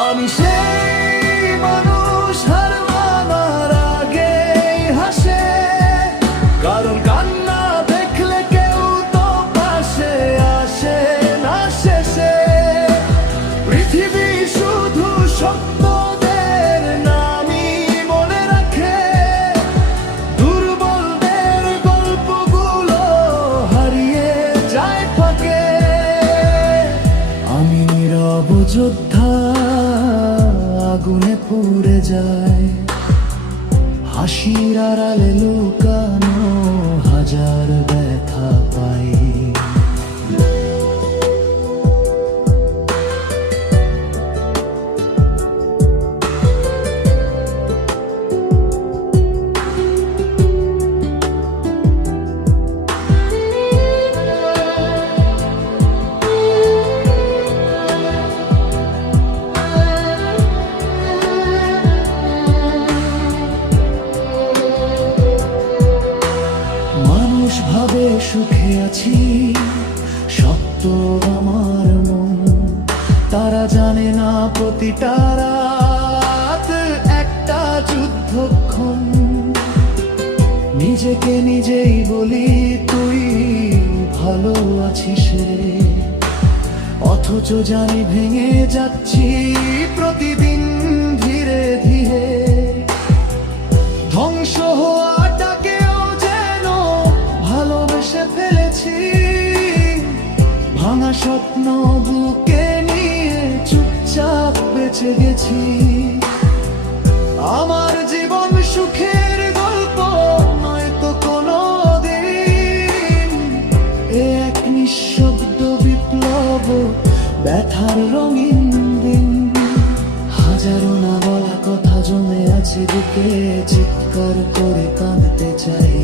আমি সেই মানুষ হার মানার আগে হাসে, কারণ কান্না দেখলে কেউ তো পাশে আসে না শেষে। পৃথিবী শুধু স্বপ্নদের নামই মনে রাখে, দুর্বলদের গল্পগুলো হারিয়ে যায় ফাঁকে। আমি নীরব যোদ্ধা, আগুনে পুড়ে যায়, হাসির আড়ালে লুকানো হাজার ব্যথা পাই। ভাবে সুখে আছি, সত্য আমার মন। তারা জানে না প্রতিটা রাত একটা যুদ্ধক্ষণ। নিজেকে নিজেই বলি তুই ভালো আছিস রে, অথচ জানি ভেঙে যাচ্ছি প্রতিদিন ধীরে ধীরে। ধ্বংস হওয়াটাকেও যেন ভালোবেসে ফেলেছি, ভাঙা স্বপ্ন বুকে নিয়ে চুপচাপ বেঁচে গেছি। আমার জীবন সুখের গল্প নয় তো কোনো দিন, এক নিঃশব্দ বিপ্লব, ব্যথার রঙিন দিন। হাজারো না বলা কথা জমে আছে বুকে, চিৎকার করে কাঁদতে চাই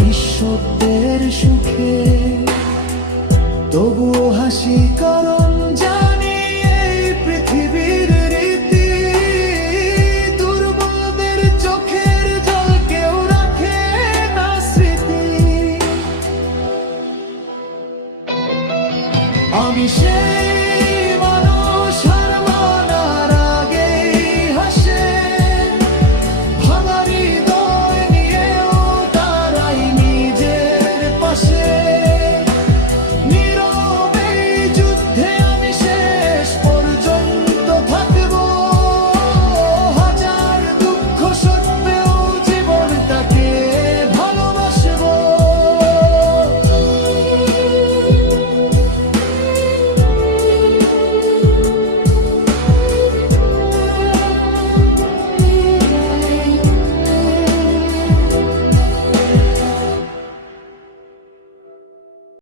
নিঃশব্দের সুখে। তবুও হাসি করো